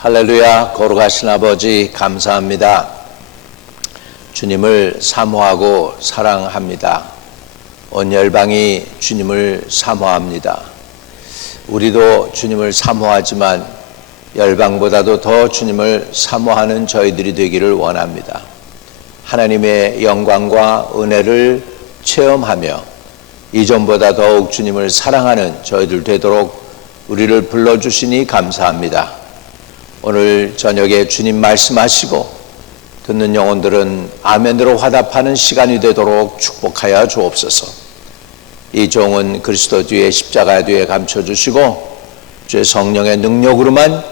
할렐루야. 거룩하신 아버지 감사합니다. 주님을 사모하고 사랑합니다. 온 열방이 주님을 사모합니다. 우리도 주님을 사모하지만 열방보다도 더 주님을 사모하는 저희들이 되기를 원합니다. 하나님의 영광과 은혜를 체험하며 이전보다 더욱 주님을 사랑하는 저희들 되도록 우리를 불러주시니 감사합니다. 오늘 저녁에 주님 말씀하시고 듣는 영혼들은 아멘으로 화답하는 시간이 되도록 축복하여 주옵소서. 이 종은 그리스도 뒤에 십자가 뒤에 감춰주시고 주의 성령의 능력으로만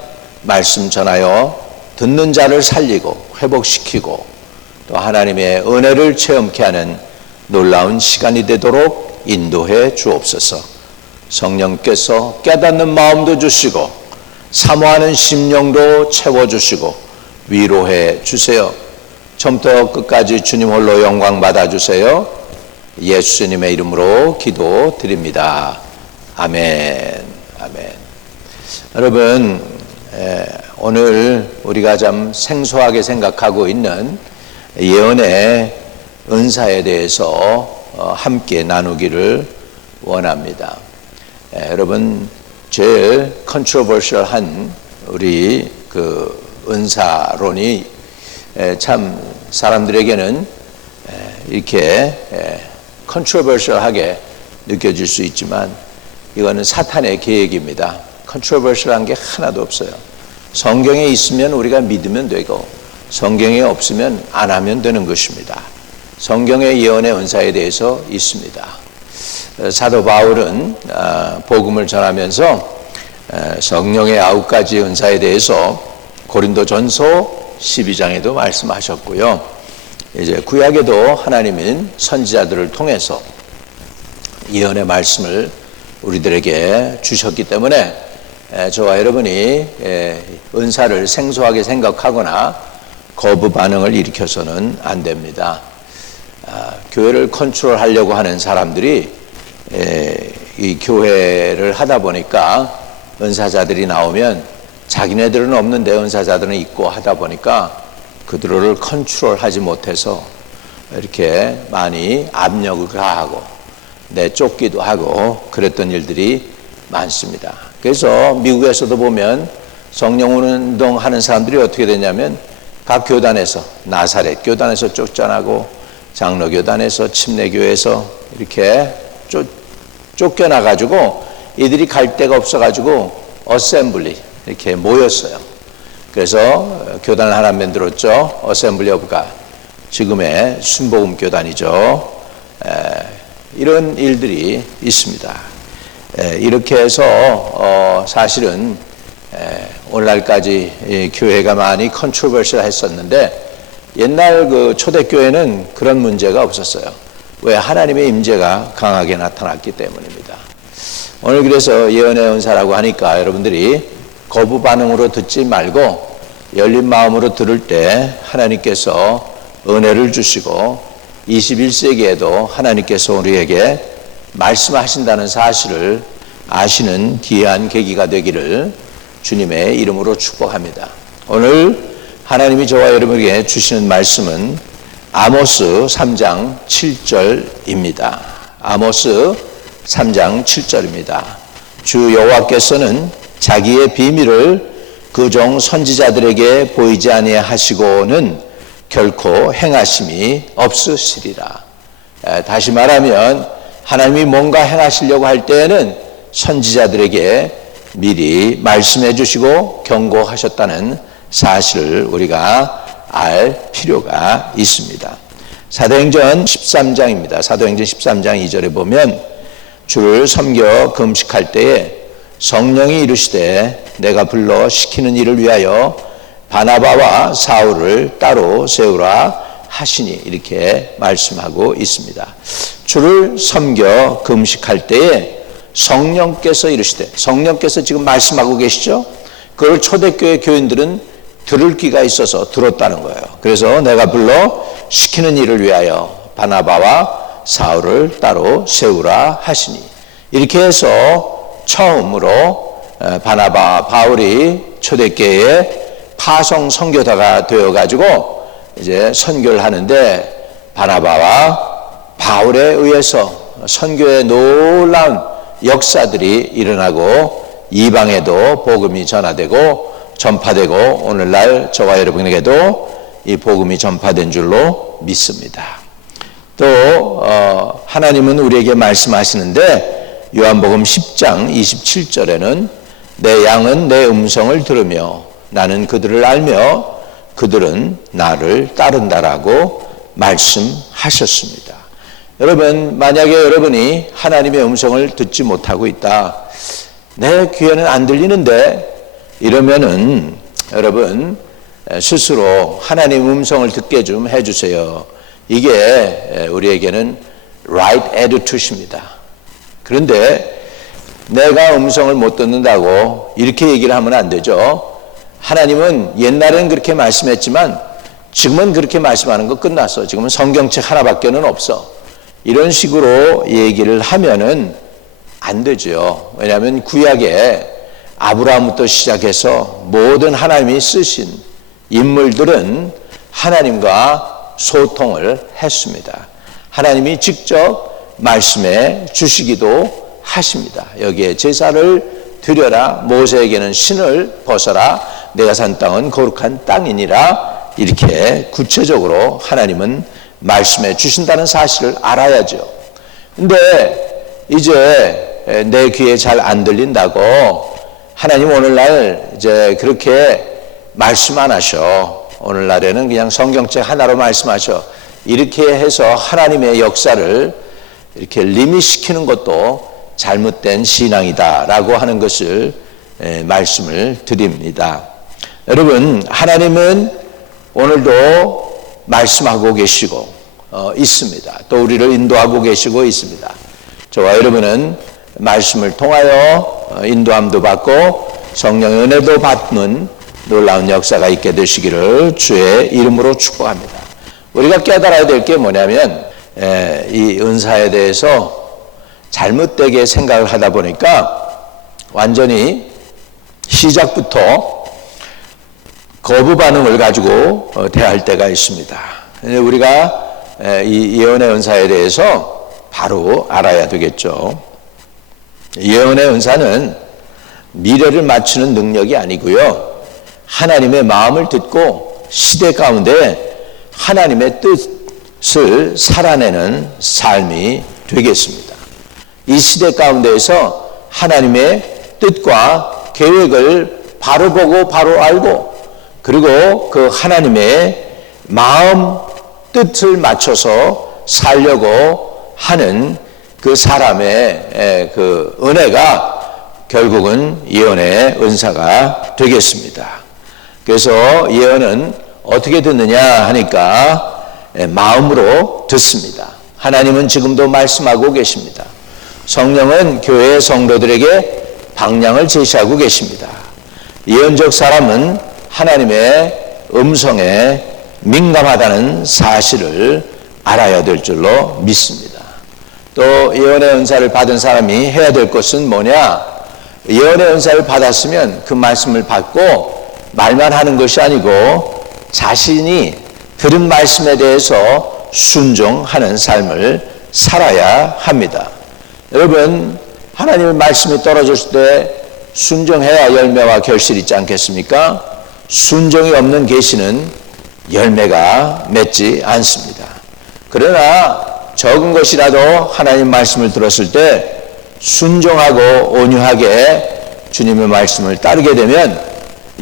말씀 전하여 듣는 자를 살리고 회복시키고 또 하나님의 은혜를 체험케 하는 놀라운 시간이 되도록 인도해 주옵소서. 성령께서 깨닫는 마음도 주시고 사모하는 심령도 채워주시고 위로해 주세요. 처음부터 끝까지 주님 홀로 영광 받아주세요. 예수님의 이름으로 기도드립니다. 아멘. 아멘. 여러분, 오늘 우리가 참 생소하게 생각하고 있는 예언의 은사에 대해서 함께 나누기를 원합니다. 여러분, 제일 컨트로버셜한 우리 그 은사론이 참 사람들에게는 이렇게 컨트로버셜하게 느껴질 수 있지만 이거는 사탄의 계획입니다. 컨트로버셜한 게 하나도 없어요. 성경에 있으면 우리가 믿으면 되고 성경에 없으면 안 하면 되는 것입니다. 성경의 예언의 은사에 대해서 있습니다. 사도 바울은 복음을 전하면서 성령의 9가지 은사에 대해서 고린도전서 12장에도 말씀하셨고요. 이제 구약에도 하나님은 선지자들을 통해서 예언의 말씀을 우리들에게 주셨기 때문에 저와 여러분이 은사를 생소하게 생각하거나 거부 반응을 일으켜서는 안 됩니다. 교회를 컨트롤하려고 하는 사람들이 이 교회를 하다 보니까 은사자들이 나오면 자기네들은 없는데 은사자들은 있고 하다 보니까 그들을 컨트롤하지 못해서 이렇게 많이 압력을 가하고 내쫓기도 하고 그랬던 일들이 많습니다. 그래서 미국에서도 보면 성령운동 하는 사람들이 어떻게 되냐면 각 교단에서 나사렛 교단에서 쫓겨나고 장로교단에서 침례교회에서 이렇게 쫓겨나가지고 이들이 갈 데가 없어가지고 어셈블리 이렇게 모였어요. 그래서 교단을 하나 만들었죠. 어셈블리 오브 갓, 지금의 순복음 교단이죠. 이런 일들이 있습니다. 이렇게 해서 사실은 오늘날까지 교회가 많이 컨트로버셜 했었는데 옛날 그 초대교회는 그런 문제가 없었어요. 왜? 하나님의 임재가 강하게 나타났기 때문입니다. 오늘 그래서 예언의 은사라고 하니까 여러분들이 거부 반응으로 듣지 말고 열린 마음으로 들을 때 하나님께서 은혜를 주시고 21세기에도 하나님께서 우리에게 말씀하신다는 사실을 아시는 귀한 계기가 되기를 주님의 이름으로 축복합니다. 오늘 하나님이 저와 여러분에게 주시는 말씀은 아모스 3장 7절입니다. 아모스 3장 7절입니다. 주 여호와께서는 자기의 비밀을 그 종 선지자들에게 보이지 아니하시고는 결코 행하심이 없으시리라. 다시 말하면 하나님이 뭔가 행하시려고 할 때에는 선지자들에게 미리 말씀해 주시고 경고하셨다는 사실을 우리가 알 필요가 있습니다. 사도행전 13장입니다. 사도행전 13장 2절에 보면 주를 섬겨 금식할 때에 성령이 이르시되 내가 불러 시키는 일을 위하여 바나바와 사울을 따로 세우라 하시니 이렇게 말씀하고 있습니다. 주를 섬겨 금식할 때에 성령께서 이르시되, 성령께서 지금 말씀하고 계시죠? 그걸 초대교회 교인들은 들을 귀가 있어서 들었다는 거예요. 그래서 내가 불러 시키는 일을 위하여 바나바와 사울을 따로 세우라 하시니 이렇게 해서 처음으로 바나바, 바울이 초대교회의 파송 선교사가 되어가지고 이제 선교를 하는데 바나바와 바울에 의해서 선교의 놀라운 역사들이 일어나고 이방에도 복음이 전하되고 전파되고 오늘날 저와 여러분에게도 이 복음이 전파된 줄로 믿습니다. 또 하나님은 우리에게 말씀하시는데 요한복음 10장 27절에는 내 양은 내 음성을 들으며 나는 그들을 알며 그들은 나를 따른다라고 말씀하셨습니다. 여러분, 만약에 여러분이 하나님의 음성을 듣지 못하고 있다, 내 귀에는 안 들리는데 이러면은 여러분 스스로 하나님 음성을 듣게 좀 해주세요. 이게 우리에게는 right attitude입니다. 그런데 내가 음성을 못 듣는다고 이렇게 얘기를 하면 안 되죠. 하나님은 옛날에는 그렇게 말씀했지만 지금은 그렇게 말씀하는 거 끝났어. 지금은 성경책 하나밖에는 없어. 이런 식으로 얘기를 하면은 안 되죠. 왜냐하면 구약에 아브라함부터 시작해서 모든 하나님이 쓰신 인물들은 하나님과 소통을 했습니다. 하나님이 직접 말씀해 주시기도 하십니다. 여기에 제사를 드려라, 모세에게는 신을 벗어라, 내가 산 땅은 거룩한 땅이니라, 이렇게 구체적으로 하나님은 말씀해 주신다는 사실을 알아야죠. 근데 이제 내 귀에 잘 안 들린다고 하나님 오늘날 이제 그렇게 말씀 안 하셔. 오늘날에는 그냥 성경책 하나로 말씀하셔. 이렇게 해서 하나님의 역사를 이렇게 리밋시키는 것도 잘못된 신앙이다라고 하는 것을 말씀을 드립니다. 여러분, 하나님은 오늘도 말씀하고 계시고 있습니다. 또 우리를 인도하고 계시고 있습니다. 저와 여러분은 말씀을 통하여 인도함도 받고 성령의 은혜도 받는 놀라운 역사가 있게 되시기를 주의 이름으로 축복합니다. 우리가 깨달아야 될 게 뭐냐면 이 은사에 대해서 잘못되게 생각을 하다 보니까 완전히 시작부터 거부 반응을 가지고 대할 때가 있습니다. 우리가 이 예언의 은사에 대해서 바로 알아야 되겠죠. 예언의 은사는 미래를 맞추는 능력이 아니고요, 하나님의 마음을 듣고 시대 가운데 하나님의 뜻을 살아내는 삶이 되겠습니다. 이 시대 가운데에서 하나님의 뜻과 계획을 바로 보고 바로 알고, 그리고 그 하나님의 마음 뜻을 맞춰서 살려고 하는 그 사람의 그 은혜가 결국은 예언의 은사가 되겠습니다. 그래서 예언은 어떻게 듣느냐 하니까 마음으로 듣습니다. 하나님은 지금도 말씀하고 계십니다. 성령은 교회 성도들에게 방향을 제시하고 계십니다. 예언적 사람은 하나님의 음성에 민감하다는 사실을 알아야 될 줄로 믿습니다. 또 예언의 은사를 받은 사람이 해야 될 것은 뭐냐? 예언의 은사를 받았으면 그 말씀을 받고 말만 하는 것이 아니고 자신이 들은 말씀에 대해서 순종하는 삶을 살아야 합니다. 여러분, 하나님의 말씀이 떨어졌을 때 순종해야 열매와 결실이 있지 않겠습니까? 순종이 없는 계시는 열매가 맺지 않습니다. 그러나 적은 것이라도 하나님 말씀을 들었을 때 순종하고 온유하게 주님의 말씀을 따르게 되면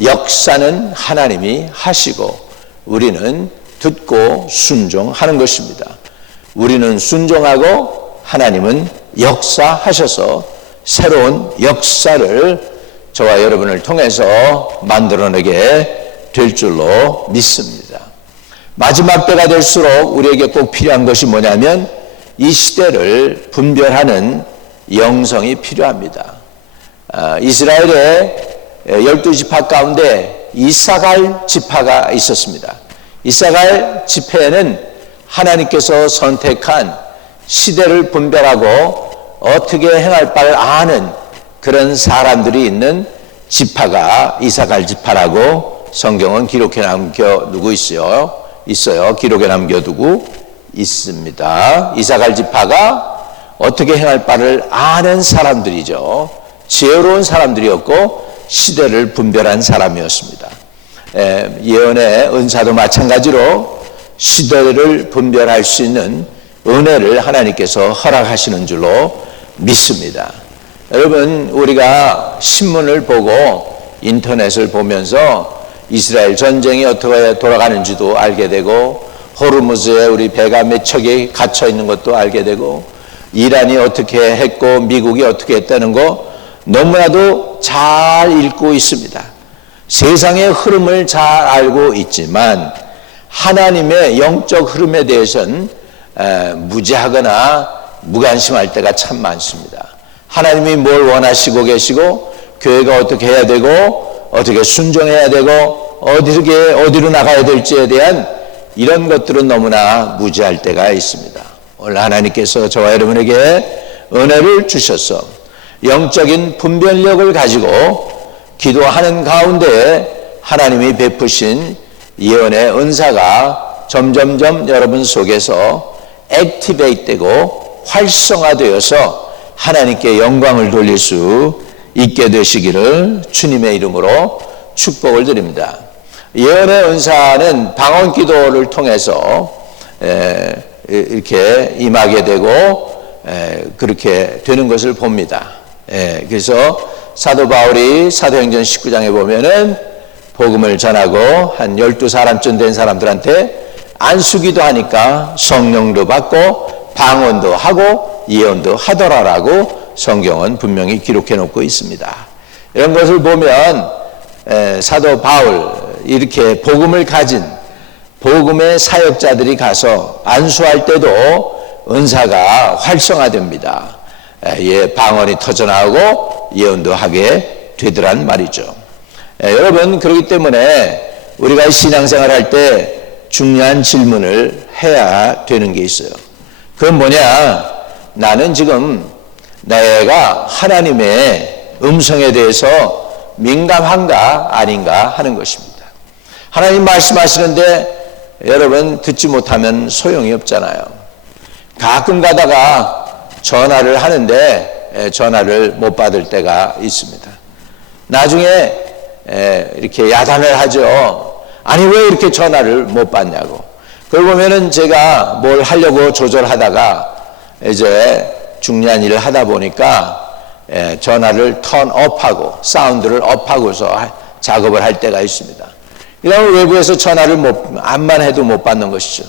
역사는 하나님이 하시고 우리는 듣고 순종하는 것입니다. 우리는 순종하고 하나님은 역사하셔서 새로운 역사를 저와 여러분을 통해서 만들어내게 될 줄로 믿습니다. 마지막 때가 될수록 우리에게 꼭 필요한 것이 뭐냐면 이 시대를 분별하는 영성이 필요합니다. 이스라엘의 12지파 가운데 이사갈 지파가 있었습니다. 이사갈 지파에는 하나님께서 선택한 시대를 분별하고 어떻게 행할 바를 아는 그런 사람들이 있는 지파가 이사갈 지파라고 성경은 기록해 남겨두고 있어요. 기록에 남겨두고 있습니다. 이사갈 지파가 어떻게 행할 바를 아는 사람들이죠. 지혜로운 사람들이었고 시대를 분별한 사람이었습니다. 예언의 은사도 마찬가지로 시대를 분별할 수 있는 은혜를 하나님께서 허락하시는 줄로 믿습니다. 여러분, 우리가 신문을 보고 인터넷을 보면서 이스라엘 전쟁이 어떻게 돌아가는지도 알게 되고, 호르무즈에 우리 배가 몇 척이 갇혀 있는 것도 알게 되고, 이란이 어떻게 했고 미국이 어떻게 했다는 거 너무나도 잘 읽고 있습니다. 세상의 흐름을 잘 알고 있지만 하나님의 영적 흐름에 대해서는 무지하거나 무관심할 때가 참 많습니다. 하나님이 뭘 원하시고 계시고 교회가 어떻게 해야 되고 어떻게 순종해야 되고 어디로 나가야 될지에 대한 이런 것들은 너무나 무지할 때가 있습니다. 오늘 하나님께서 저와 여러분에게 은혜를 주셔서 영적인 분별력을 가지고 기도하는 가운데 하나님이 베푸신 예언의 은사가 점점점 여러분 속에서 액티베이트 되고 활성화되어서 하나님께 영광을 돌릴 수 있게 되시기를 주님의 이름으로 축복을 드립니다. 예언의 은사는 방언 기도를 통해서 이렇게 임하게 되고 그렇게 되는 것을 봅니다. 그래서 사도 바울이 사도행전 19장에 보면은 복음을 전하고 한 12사람쯤 된 사람들한테 안수기도 하니까 성령도 받고 방언도 하고 예언도 하더라라고 성경은 분명히 기록해 놓고 있습니다. 이런 것을 보면 사도 바울 이렇게 복음을 가진 복음의 사역자들이 가서 안수할 때도 은사가 활성화됩니다. 방언이 터져나오고 예언도 하게 되더란 말이죠. 여러분, 그렇기 때문에 우리가 신앙생활 할 때 중요한 질문을 해야 되는 게 있어요. 그건 뭐냐? 나는 지금 내가 하나님의 음성에 대해서 민감한가 아닌가 하는 것입니다. 하나님 말씀하시는데 여러분 듣지 못하면 소용이 없잖아요. 가끔 가다가 전화를 하는데 전화를 못 받을 때가 있습니다. 나중에 이렇게 야단을 하죠. 아니 왜 이렇게 전화를 못 받냐고. 그걸 보면은 제가 뭘 하려고 조절하다가 이제 중요한 일을 하다 보니까 전화를 턴업하고 사운드를 업하고서 작업을 할 때가 있습니다. 이러면 외부에서 전화를 안만 해도 못 받는 것이죠.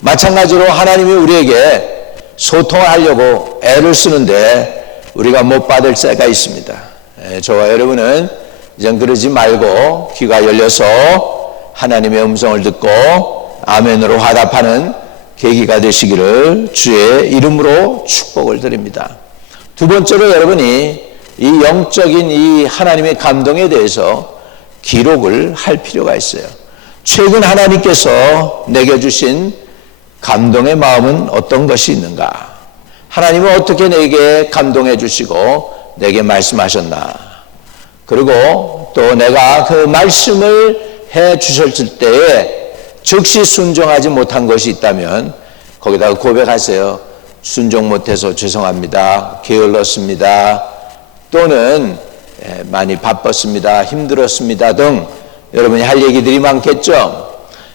마찬가지로 하나님이 우리에게 소통을 하려고 애를 쓰는데 우리가 못 받을 때가 있습니다. 저와 여러분은 이젠 그러지 말고 귀가 열려서 하나님의 음성을 듣고 아멘으로 화답하는 계기가 되시기를 주의 이름으로 축복을 드립니다. 두 번째로 여러분이 이 영적인 이 하나님의 감동에 대해서 기록을 할 필요가 있어요. 최근 하나님께서 내게 주신 감동의 마음은 어떤 것이 있는가? 하나님은 어떻게 내게 감동해 주시고 내게 말씀하셨나? 그리고 또 내가 그 말씀을 해 주셨을 때에 즉시 순종하지 못한 것이 있다면 거기다가 고백하세요. 순종 못해서 죄송합니다. 게을렀습니다. 또는 많이 바빴습니다. 힘들었습니다. 등 여러분이 할 얘기들이 많겠죠.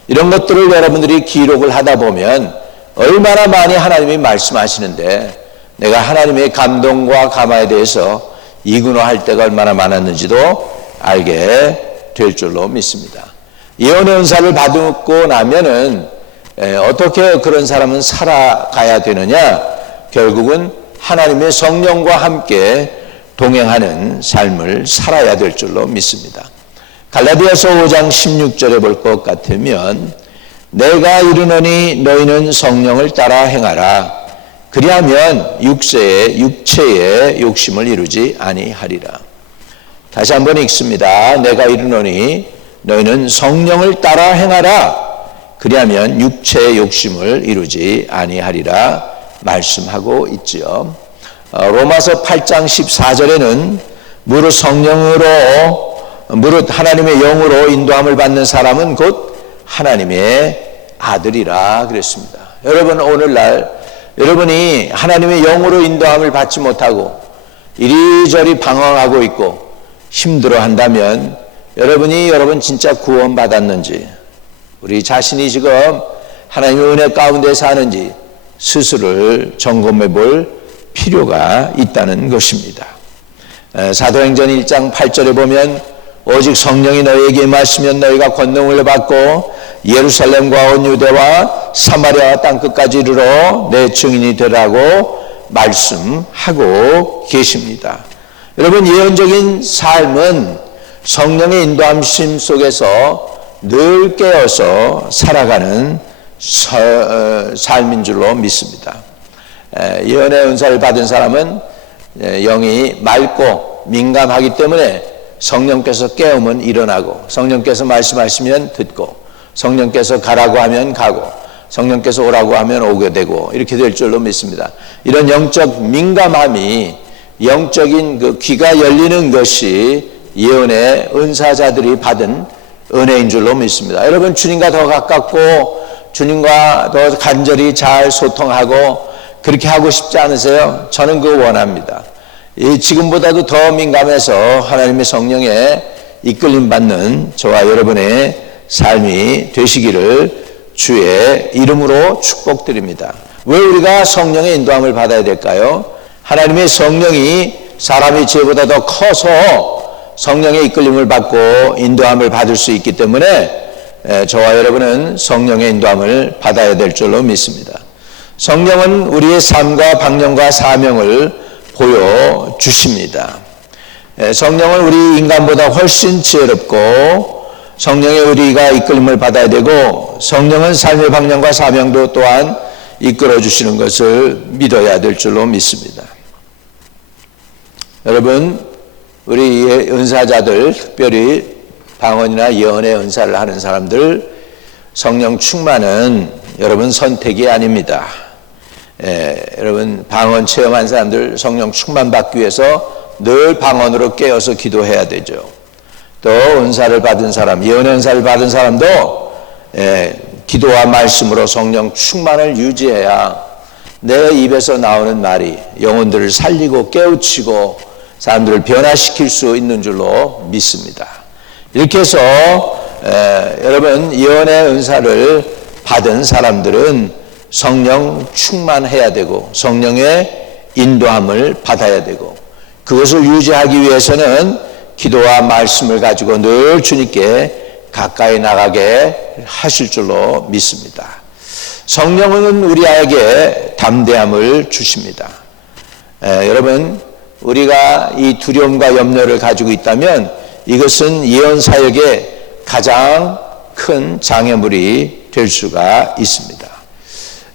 이런 것들을 여러분들이 기록을 하다 보면 얼마나 많이 하나님이 말씀하시는데 내가 하나님의 감동과 감화에 대해서 이근호할 때가 얼마나 많았는지도 알게 될 줄로 믿습니다. 예언의 은사를 받고 나면은 어떻게 그런 사람은 살아가야 되느냐? 결국은 하나님의 성령과 함께 동행하는 삶을 살아야 될 줄로 믿습니다. 갈라디아서 5장 16절에 볼 것 같으면 내가 이르노니 너희는 성령을 따라 행하라. 그리하면 육체의 욕심을 이루지 아니하리라. 다시 한번 읽습니다. 내가 이르노니 너희는 성령을 따라 행하라. 그리하면 육체의 욕심을 이루지 아니하리라 말씀하고 있지요. 로마서 8장 14절에는 무릇 성령으로 무릇 하나님의 영으로 인도함을 받는 사람은 곧 하나님의 아들이라 그랬습니다. 여러분, 오늘날 여러분이 하나님의 영으로 인도함을 받지 못하고 이리저리 방황하고 있고 힘들어한다면 여러분 진짜 구원받았는지, 우리 자신이 지금 하나님의 은혜 가운데 사는지 스스로를 점검해 볼 필요가 있다는 것입니다. 사도행전 1장 8절에 보면 오직 성령이 너희에게 임하시면 너희가 권능을 받고 예루살렘과 온 유대와 사마리아 땅끝까지 이르러 내 증인이 되라고 말씀하고 계십니다. 여러분, 예언적인 삶은 성령의 인도함심 속에서 늘 깨어서 살아가는 삶인 줄로 믿습니다. 예언의 은사를 받은 사람은 영이 맑고 민감하기 때문에 성령께서 깨우면 일어나고, 성령께서 말씀하시면 듣고, 성령께서 가라고 하면 가고, 성령께서 오라고 하면 오게 되고, 이렇게 될 줄로 믿습니다. 이런 영적 민감함이, 영적인 그 귀가 열리는 것이 예언의 은사자들이 받은 은혜인 줄로 믿습니다. 여러분, 주님과 더 가깝고 주님과 더 간절히 잘 소통하고 그렇게 하고 싶지 않으세요? 저는 그거 원합니다. 지금보다도 더 민감해서 하나님의 성령에 이끌림 받는 저와 여러분의 삶이 되시기를 주의 이름으로 축복드립니다. 왜 우리가 성령의 인도함을 받아야 될까요? 하나님의 성령이 사람의 죄보다 더 커서 성령의 이끌림을 받고 인도함을 받을 수 있기 때문에 저와 여러분은 성령의 인도함을 받아야 될 줄로 믿습니다. 성령은 우리의 삶과 방향과 사명을 보여주십니다. 성령은 우리 인간보다 훨씬 지혜롭고 성령의 우리가 이끌림을 받아야 되고, 성령은 삶의 방향과 사명도 또한 이끌어 주시는 것을 믿어야 될 줄로 믿습니다. 여러분, 우리 은사자들, 특별히 방언이나 예언의 은사를 하는 사람들, 성령 충만은 여러분 선택이 아닙니다. 여러분, 방언 체험한 사람들 성령 충만 받기 위해서 늘 방언으로 깨어서 기도해야 되죠. 또 은사를 받은 사람, 예언의 은사를 받은 사람도 기도와 말씀으로 성령 충만을 유지해야 내 입에서 나오는 말이 영혼들을 살리고 깨우치고 사람들을 변화시킬 수 있는 줄로 믿습니다. 이렇게 해서 여러분, 예언의 은사를 받은 사람들은 성령 충만해야 되고 성령의 인도함을 받아야 되고, 그것을 유지하기 위해서는 기도와 말씀을 가지고 늘 주님께 가까이 나가게 하실 줄로 믿습니다. 성령은 우리에게 담대함을 주십니다. 여러분, 우리가 이 두려움과 염려를 가지고 있다면 이것은 예언 사역의 가장 큰 장애물이 될 수가 있습니다.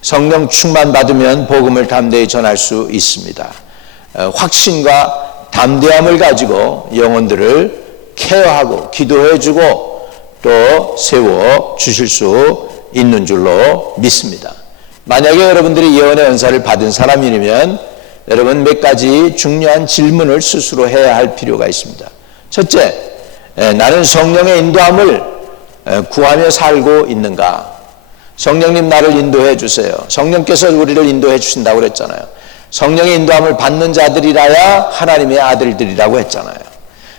성령 충만 받으면 복음을 담대히 전할 수 있습니다. 확신과 담대함을 가지고 영혼들을 케어하고 기도해주고 또 세워 주실 수 있는 줄로 믿습니다. 만약에 여러분들이 예언의 은사를 받은 사람이라면 여러분, 몇 가지 중요한 질문을 스스로 해야 할 필요가 있습니다. 첫째, 나는 성령의 인도함을 구하며 살고 있는가? 성령님, 나를 인도해 주세요. 성령께서 우리를 인도해 주신다고 그랬잖아요. 성령의 인도함을 받는 자들이라야 하나님의 아들들이라고 했잖아요.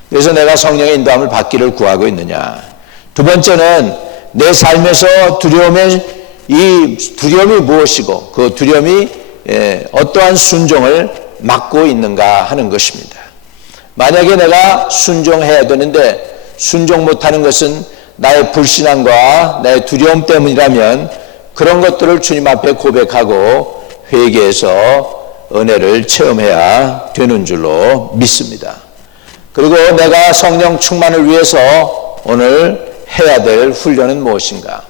그래서 내가 성령의 인도함을 받기를 구하고 있느냐? 두 번째는 내 삶에서 이 두려움이 무엇이고 그 두려움이 어떠한 순종을 막고 있는가 하는 것입니다. 만약에 내가 순종해야 되는데 순종 못하는 것은 나의 불신앙과 나의 두려움 때문이라면 그런 것들을 주님 앞에 고백하고 회개해서 은혜를 체험해야 되는 줄로 믿습니다. 그리고 내가 성령 충만을 위해서 오늘 해야 될 훈련은 무엇인가?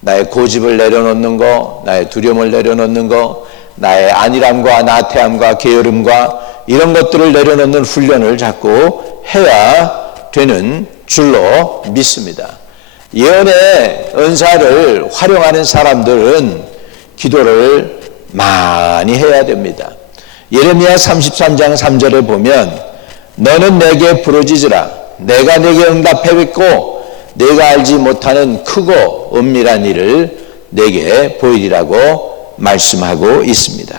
나의 고집을 내려놓는 거, 나의 두려움을 내려놓는 거, 나의 안일함과 나태함과 게으름과 이런 것들을 내려놓는 훈련을 자꾸 해야 되는 줄로 믿습니다. 예언의 은사를 활용하는 사람들은 기도를 많이 해야 됩니다. 예레미야 33장 3절에 보면 너는 내게 부르짖으라. 내가 내게 응답하겠고 내가 알지 못하는 크고 은밀한 일을 내게 보이리라고 말씀하고 있습니다.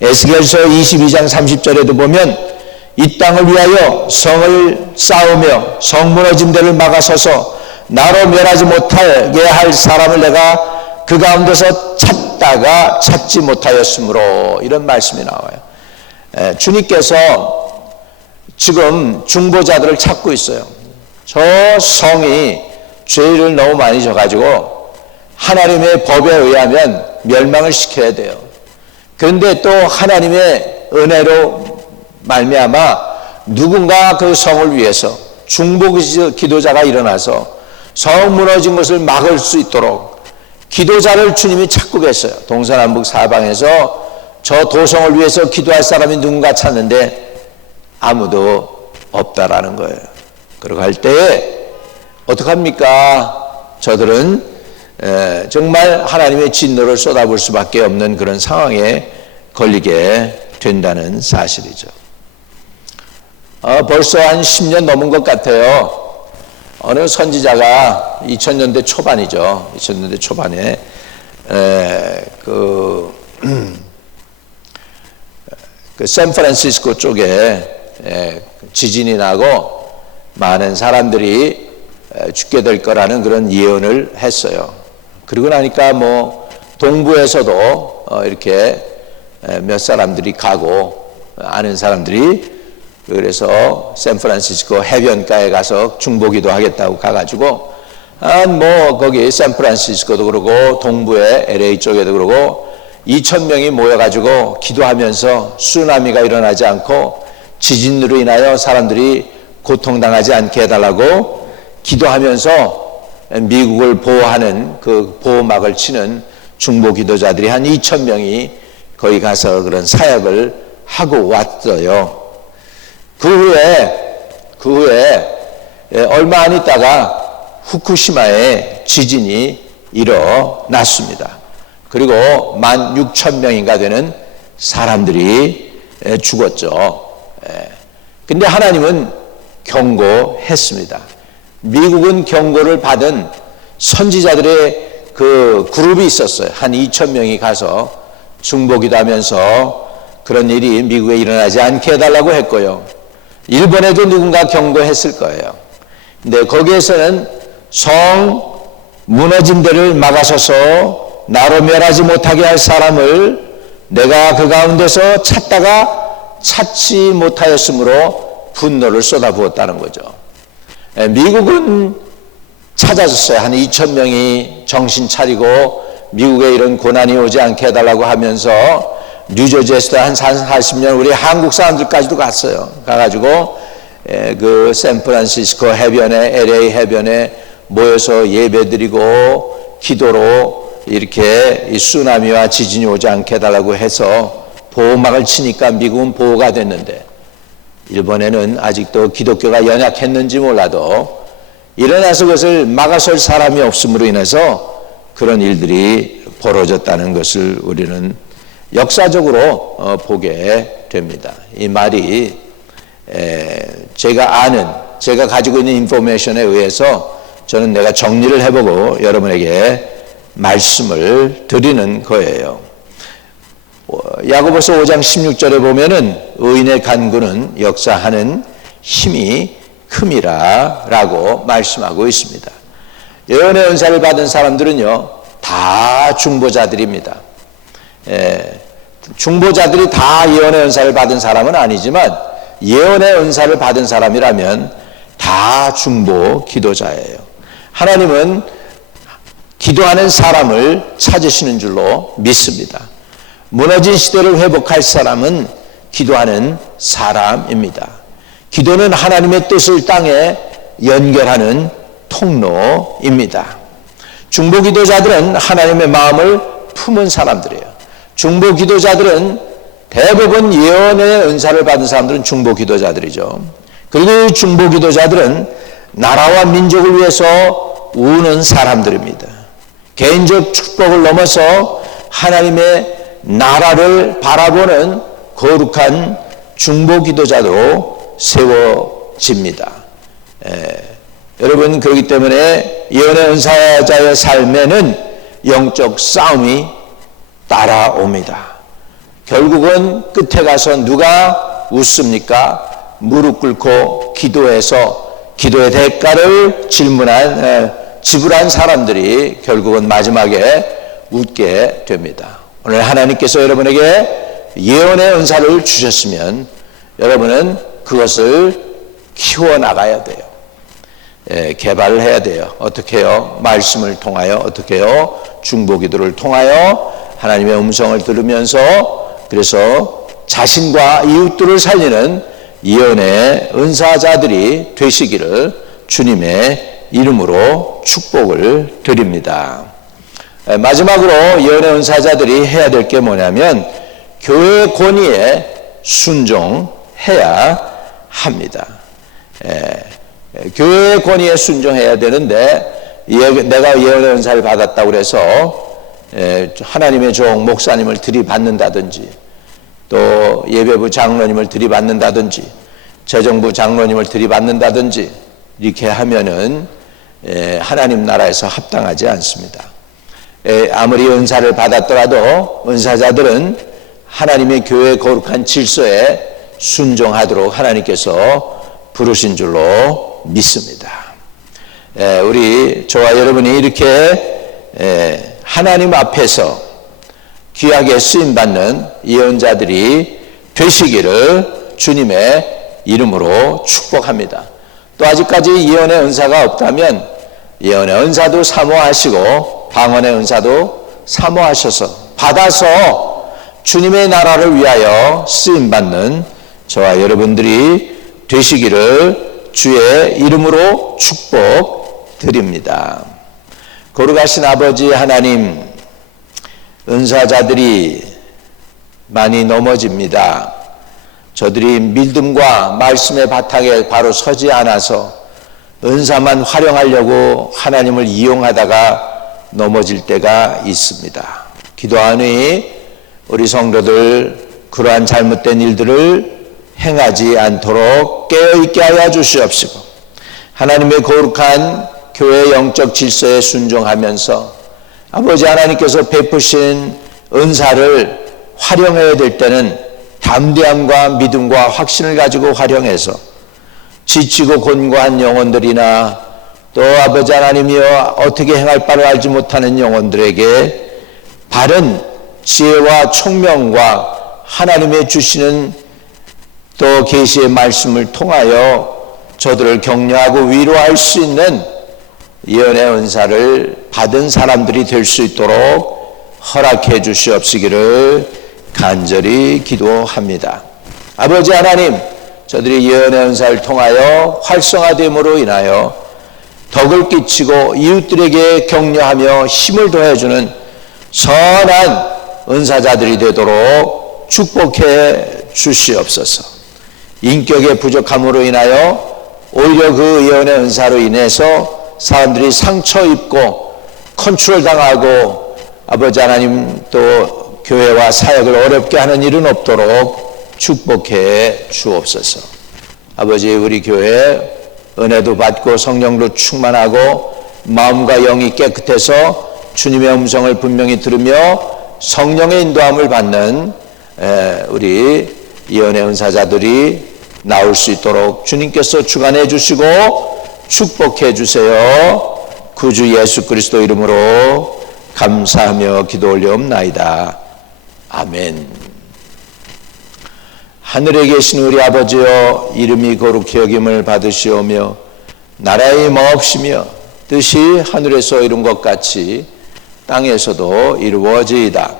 에스겔서 22장 30절에도 보면 이 땅을 위하여 성을 쌓으며 성 무너진 데를 막아서서 나로 멸하지 못하게 할 사람을 내가 그 가운데서 찾다가 찾지 못하였으므로, 이런 말씀이 나와요. 주님께서 지금 중보자들을 찾고 있어요. 저 성이 죄를 너무 많이 져가지고 하나님의 법에 의하면 멸망을 시켜야 돼요. 그런데 또 하나님의 은혜로 말미암아 누군가 그 성을 위해서 중보 기도자가 일어나서 성 무너진 것을 막을 수 있도록 기도자를 주님이 찾고 계세요. 동서남북 사방에서 저 도성을 위해서 기도할 사람이 누군가 찾는데 아무도 없다라는 거예요. 그러고 할 때에 어떡합니까? 저들은 정말 하나님의 진노를 쏟아볼 수밖에 없는 그런 상황에 걸리게 된다는 사실이죠. 벌써 한 10년 넘은 것 같아요. 어느 선지자가 2000년대 초반이죠. 2000년대 초반에 그 샌프란시스코 쪽에 지진이 나고 많은 사람들이 죽게 될 거라는 그런 예언을 했어요. 그리고 나니까 뭐 동부에서도 이렇게 몇 사람들이 가고 아는 사람들이, 그래서 샌프란시스코 해변가에 가서 중보기도 하겠다고 가가지고 뭐 거기 샌프란시스코도 그러고 동부의 LA 쪽에도 그러고 2,000명이 모여가지고 기도하면서 쓰나미가 일어나지 않고 지진으로 인하여 사람들이 고통당하지 않게 해달라고 기도하면서 미국을 보호하는 그 보호막을 치는 중보 기도자들이 한 2,000명이 거기 가서 그런 사역을 하고 왔어요. 그 후에 얼마 안 있다가 후쿠시마에 지진이 일어났습니다. 그리고 16,000명인가 되는 사람들이 죽었죠. 근데 하나님은 경고했습니다. 미국은 경고를 받은 선지자들의 그 그룹이 있었어요. 한 2,000명이 가서 중보기도 하면서 그런 일이 미국에 일어나지 않게 해달라고 했고요. 일본에도 누군가 경고했을 거예요. 근데 거기에서는 성 무너진 데를 막아서서 나로 멸하지 못하게 할 사람을 내가 그 가운데서 찾다가 찾지 못하였으므로 분노를 쏟아부었다는 거죠. 미국은 찾아졌어요. 한 2,000명이 정신 차리고 미국에 이런 고난이 오지 않게 해달라고 하면서 뉴저지에서도 한 40년 우리 한국 사람들까지도 갔어요. 가가지고 그 샌프란시스코 해변에, LA 해변에 모여서 예배드리고 기도로 이렇게 이 쓰나미와 지진이 오지 않게 해달라고 해서 보호막을 치니까 미국은 보호가 됐는데, 일본에는 아직도 기독교가 연약했는지 몰라도 일어나서 그것을 막아설 사람이 없음으로 인해서 그런 일들이 벌어졌다는 것을 우리는 역사적으로 보게 됩니다. 이 말이 제가 가지고 있는 인포메이션에 의해서 저는 내가 정리를 해보고 여러분에게 말씀을 드리는 거예요. 야고보서 5장 16절에 보면은 의인의 간구는 역사하는 힘이 큼이라 라고 말씀하고 있습니다. 예언의 은사를 받은 사람들은요 다 중보자들입니다. 중보자들이 다 예언의 은사를 받은 사람은 아니지만 예언의 은사를 받은 사람이라면 다 중보 기도자예요. 하나님은 기도하는 사람을 찾으시는 줄로 믿습니다. 무너진 시대를 회복할 사람은 기도하는 사람입니다. 기도는 하나님의 뜻을 땅에 연결하는 통로입니다. 중보 기도자들은 하나님의 마음을 품은 사람들이에요. 중보 기도자들은 대부분 예언의 은사를 받은 사람들은 중보 기도자들이죠. 그리고 중보 기도자들은 나라와 민족을 위해서 우는 사람들입니다. 개인적 축복을 넘어서 하나님의 나라를 바라보는 거룩한 중보 기도자로 세워집니다. 여러분, 그렇기 때문에 예언의 은사자의 삶에는 영적 싸움이 따라옵니다. 결국은 끝에 가서 누가 웃습니까? 무릎 꿇고 기도해서 기도의 대가를 지불한 사람들이 결국은 마지막에 웃게 됩니다. 오늘 하나님께서 여러분에게 예언의 은사를 주셨으면 여러분은 그것을 키워나가야 돼요. 개발을 해야 돼요. 어떻게 해요? 말씀을 통하여, 어떻게 해요? 중보기도를 통하여 하나님의 음성을 들으면서 그래서 자신과 이웃들을 살리는 예언의 은사자들이 되시기를 주님의 이름으로 축복을 드립니다. 마지막으로 예언의 은사자들이 해야 될 게 뭐냐면 교회의 권위에 순종해야 합니다. 교회의 권위에 순종해야 되는데 내가 예언의 은사를 받았다고 해서 하나님의 종 목사님을 들이받는다든지 또 예배부 장로님을 들이받는다든지 재정부 장로님을 들이받는다든지 이렇게 하면은 하나님 나라에서 합당하지 않습니다. 아무리 은사를 받았더라도 은사자들은 하나님의 교회의 거룩한 질서에 순종하도록 하나님께서 부르신 줄로 믿습니다. 저와 여러분이 이렇게 하나님 앞에서 귀하게 쓰임받는 예언자들이 되시기를 주님의 이름으로 축복합니다. 또 아직까지 예언의 은사가 없다면 예언의 은사도 사모하시고 방언의 은사도 사모하셔서 받아서 주님의 나라를 위하여 쓰임받는 저와 여러분들이 되시기를 주의 이름으로 축복드립니다. 거룩하신 아버지 하나님, 은사자들이 많이 넘어집니다. 저들이 믿음과 말씀의 바탕에 바로 서지 않아서 은사만 활용하려고 하나님을 이용하다가 넘어질 때가 있습니다. 기도하니 우리 성도들 그러한 잘못된 일들을 행하지 않도록 깨어있게 하여 주시옵시고 하나님의 거룩한 교회의 영적 질서에 순종하면서 아버지 하나님께서 베푸신 은사를 활용해야 될 때는 담대함과 믿음과 확신을 가지고 활용해서 지치고 곤고한 영혼들이나 또 아버지 하나님이여 어떻게 행할 바를 알지 못하는 영혼들에게 바른 지혜와 총명과 하나님의 주시는 또 계시의 말씀을 통하여 저들을 격려하고 위로할 수 있는 예언의 은사를 받은 사람들이 될 수 있도록 허락해 주시옵시기를 간절히 기도합니다. 아버지 하나님, 저들이 예언의 은사를 통하여 활성화됨으로 인하여 덕을 끼치고 이웃들에게 격려하며 힘을 더해주는 선한 은사자들이 되도록 축복해 주시옵소서. 인격의 부족함으로 인하여 오히려 그 예언의 은사로 인해서 사람들이 상처 입고 컨트롤 당하고 아버지 하나님 또 교회와 사역을 어렵게 하는 일은 없도록 축복해 주옵소서. 아버지, 우리 교회 은혜도 받고 성령도 충만하고 마음과 영이 깨끗해서 주님의 음성을 분명히 들으며 성령의 인도함을 받는 우리 예언의 은사자들이 나올 수 있도록 주님께서 주관해 주시고 축복해 주세요. 구주 예수 그리스도 이름으로 감사하며 기도 올려옵나이다. 아멘. 하늘에 계신 우리 아버지여, 이름이 거룩히 여김을 받으시오며 나라의 마옵시며 뜻이 하늘에서 이룬 것 같이 땅에서도 이루어지이다.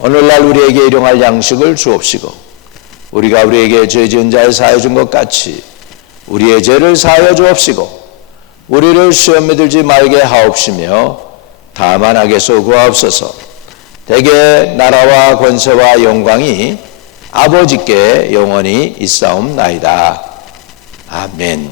오늘날 우리에게 일용할 양식을 주옵시고 우리가 우리에게 죄 지은 자를 사하여 준 것 같이 우리의 죄를 사하여 주옵시고 우리를 시험에 들지 말게 하옵시며 다만 악에서 구하옵소서. 대개 나라와 권세와 영광이 아버지께 영원히 있사옵나이다. 아멘.